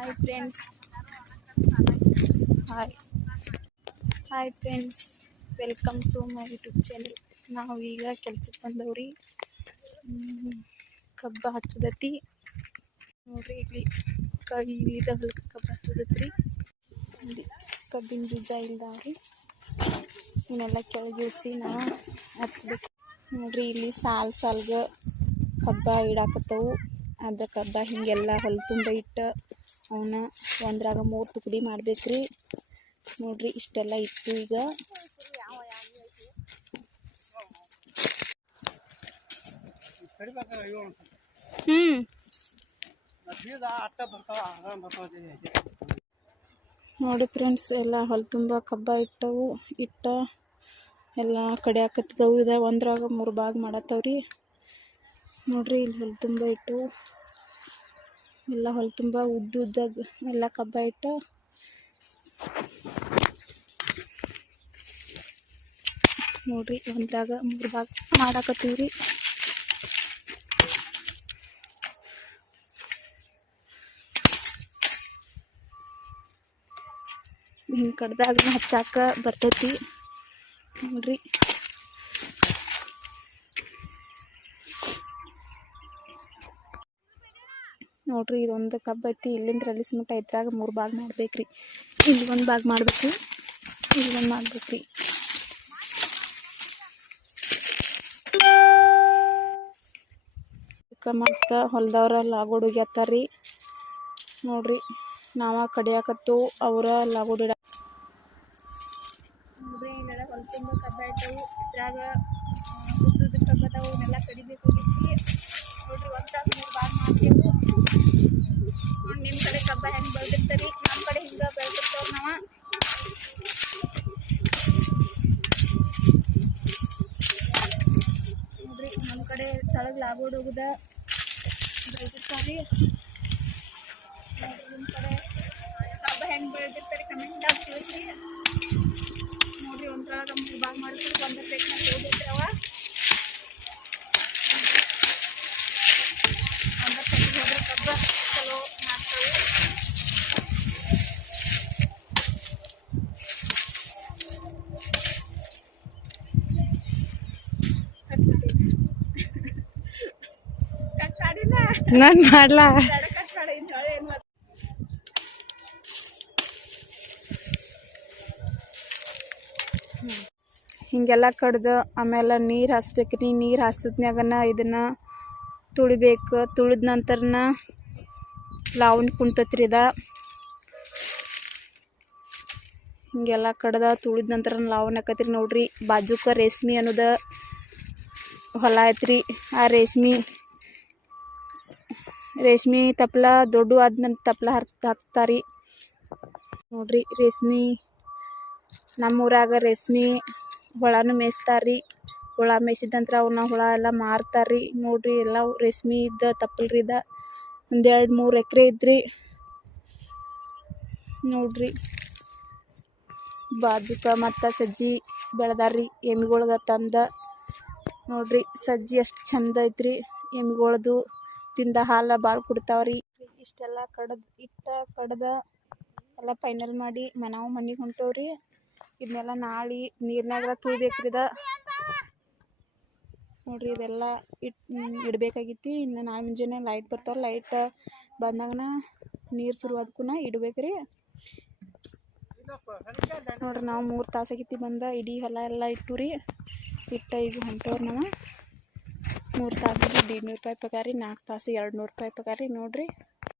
Hi friends. Hi friends, welcome to my YouTube channel. ನಾವು ಈಗ ಕೆಲ್ಸಕ್ಕೆ ಬಂದವ್ರಿ. ಕಬ್ಬ ಹಚ್ಚುದತ್ತಿ ನೋಡ್ರಿ. ಇಲ್ಲಿ ಇದ ಹೊಲಕ್ಕೆ ಕಬ್ಬು ಹಚ್ಚುದತ್ರಿ. ಇಲ್ಲಿ ಕಬ್ಬಿನ ಬೀಜ ಇಲ್ದಾವ್ರಿ. ಇವನ್ನೆಲ್ಲ ಕೆಳಗಿಳಿಸಿ ನಾವು ಹಚ್ಬೇಕು ನೋಡ್ರಿ. ಇಲ್ಲಿ ಸಾಲ್ಗ ಕಬ್ಬ ಇಡಾಕತ್ತವು. ಅದ ಕಬ್ಬ ಹಿಂಗೆಲ್ಲ ಹೊಲ ತುಂಬ ಇಟ್ಟು ಅವನ್ನ ಒಂದ್ರಾಗ 3 ತುಕಡಿ ಮಾಡ್ಬೇಕ್ರಿ. ನೋಡ್ರಿ ಇಷ್ಟೆಲ್ಲ ಇತ್ತು. ಈಗ ನೋಡಿ ಫ್ರೆಂಡ್ಸ್, ಎಲ್ಲ ಹೊಲ ತುಂಬ ಕಬ್ಬ ಇಟ್ಟವು. ಎಲ್ಲ ಕಡೆ ಹಾಕತ್ತಿದ್ದವು. ಇದ ಒಂದ್ರಾಗ 3 ಭಾಗ ಮಾಡತ್ತವ್ರಿ. ನೋಡ್ರಿ ಇಲ್ಲಿ ಹೊಲ ತುಂಬ ಇಟ್ಟು ಎಲ್ಲ ಹೊಲ ತುಂಬ ಉದ್ದಾಗ ಎಲ್ಲ ಕಬ್ಬ ಇಟ್ಟು ನೋಡ್ರಿ ಒಂದ್ರಾಗ 3 ಭಾಗ ಮಾಡಾಕತ್ತೀವ್ರಿ. ಹಿಂಗೆ ಕಡ್ದಾಗ ಹಚ್ಚಾಕ ಬರ್ತೈತಿ ನೋಡ್ರಿ. ನೋಡ್ರಿ ಇದೊಂದು ಕಬ್ಬ ಐತಿ. ಇಲ್ಲಿಂದ ರಲಿಸ್ ಮಟ್ಟ ಇದ್ರಾಗ 3 ಭಾಗ ಮಾಡ್ಬೇಕ್ರಿ. ಇಲ್ಲಿ 1 ಭಾಗ ಮಾಡ್ಬೇಕ್ರಿ, ಇಲ್ಲಿ 1 ಮಾಡ್ಬೇಕ್ರಿ. ಮತ್ತು ಹೊಲದವ್ರ ಲಾಗೋಡ್ ಹೋಗ್ಯತ್ತಾರ್ರಿ. ನೋಡ್ರಿ ನಾವ ಕಡಿಯಾಕತ್ತು, ಅವರ ಲಾಗೋಡ್ ಇಡ. ನೋಡ್ರಿ ಇಲ್ಲೆಲ್ಲ ಹೊಲ ತುಂಬ ಕಬ್ಬ ಇಟ್ಟವು. ಇದ್ರಾಗ ಉದ್ದುದ ಕಬ್ಬ ಅದಾವು. ಇವನ್ನೆಲ್ಲ ಕಡಿಬೇಕು. ನೋಡ್ರಿ ಒಂದ್ರಾಗ 3 ಭಾಗ ಮಾಡ್ತೇವೆ. ನೋಡಿ ನಿಮ್ಮ ಕಡೆ ಕಬ್ಬ ಹೆಂಗೆ ಬೆಳೆದಿರ್ತಾರಿ, ನಮ್ಮ ಕಡೆ ಹಿಂಗೆ ಬೆಳೆದಿರ್ತಾವ. ನೋಡ್ರಿ ನಮ್ಮ ಕಡೆ ತಳಗ ಲಾಗೋಡ್ ಹೋಗುದ ಬೆಳೆದಿರ್ತಾವ್ರಿ. ನೋಡ್ರಿ ನಿಮ್ಮ ಕಡೆ ಕಬ್ಬ ಹೆಂಗೆ ಬೆಳೆದಿರ್ತಾರೆ ಕಮೆಂಟ್ದಾಗ ತಿಳಿಸ್ರಿ. ನೋಡ್ರಿ ಒಂದ್ರಾಗ 3 ಭಾಗ ಮಾಡಿದ್ರೆ ಒಂದೇ ಪ್ಲೇಟ್ನಾಗ ಹೋಗಿರ್ತಾವ. ಒಂದೇ ಪ್ಲೇಟಿಗೆ ಹೋದ್ರೆ ಕಬ್ಬ ಚಲೋ ಮಾಡ್ತಾವೆ. ನಾನು ಮಾಡ್ಲಾ ಹಿಂಗೆಲ್ಲ ಕಡ್ದು ಆಮೇಲೆ ನೀರು ಹಾಸ್ಬೇಕ್ರಿ. ನೀರು ಹಾಸಿದ್ಮ್ಯಾಗನ ಇದನ್ನ ತುಳಿಬೇಕು. ತುಳಿದ ನಂತರನ ಲಾವಣಿ ಕುಣ್ತತ್ರಿ. ಹಿಂಗೆಲ್ಲ ಕಡ್ದ ತುಳಿದ ನಂತರ ಲಾವಣಿ ಹಾಕತ್ರಿ. ನೋಡ್ರಿ ಬಾಜುಕ ರೇಷ್ಮೆ ಅನ್ನೋದ ಹೊಲ ಐತ್ರಿ. ಆ ರೇಷ್ಮೆ ತಪ್ಪಲ ದೊಡ್ಡ ಆದ ತಪ್ಪಲ ಹಾಕ್ತಾರಿ. ನೋಡ್ರಿ ರೇಷ್ಮೆ ನಮ್ಮೂರಾಗ ರೇಷ್ಮೆ ಹುಳನೂ ಮೇಯಿಸ್ತಾರ್ರಿ. ಹುಳ ಮೇಯಿಸಿದ ನಂತರ ಅವನ್ನ ಹುಳ ಎಲ್ಲ ಮಾರ್ತಾರ್ರಿ. ನೋಡ್ರಿ ಎಲ್ಲ ರೇಷ್ಮೆ ಇದ್ದ ತಪ್ಪಲ್ರಿ. 1-2-3 ಎಕರೆ ಇದ್ರಿ. ನೋಡ್ರಿ ಬಾಜುಕ ಮತ್ತು ಸಜ್ಜಿ ಬೆಳೆದಾರ್ರಿ ಎಮ್ಮಿಗಳ್ಗೆ ತಂದ. ನೋಡ್ರಿ ಸಜ್ಜಿ ಎಷ್ಟು ಚಂದ ಐತ್ರಿ. ಎಮ್ಮಿಗಳ್ದು ತಿಂದ ಹಾಲು ಭಾಳ ಕುಡ್ತಾವ್ರಿ. ಇಷ್ಟೆಲ್ಲ ಕಡ್ದ ಎಲ್ಲ ಫೈನಲ್ ಮಾಡಿ ನಾವು ಮನೆಗೆ ಹೊಂಟವ್ರಿ. ಇದನ್ನೆಲ್ಲ ನಾಳೆ ನೀರ್ನಾಗ ತುಳಿಬೇಕ್ರಿ. ನೋಡ್ರಿ ಇದೆಲ್ಲ ಇಡಬೇಕಾಗಿತ್ತು. ಇನ್ನು ನಾಳೆ ಮುಂಜಾನೆ ಲೈಟ್ ಬರ್ತಾವ್ರಿ. ಲೈಟ್ ಬಂದಾಗನ ನೀರು ಶುರುವಾದಕ್ಕೂ ಇಡ್ಬೇಕ್ರಿ. ನೋಡ್ರಿ ನಾವು 3 ತಾಸು ಆಗಿತ್ತು ಬಂದ. ಇಡೀ ಹೊಲ ಎಲ್ಲ ಇಟ್ಟು ರೀ. ಈಗ ಹೊಂಟವ್ರಿ ನಾವು. 3 ತಾಸಿಗೆ 150 ರೂಪಾಯಿ ಪಗಾರಿ, 4 ತಾಸಿಗೆ 200 ರೂಪಾಯಿ ಪಗಾರಿ. ನೋಡ್ರಿ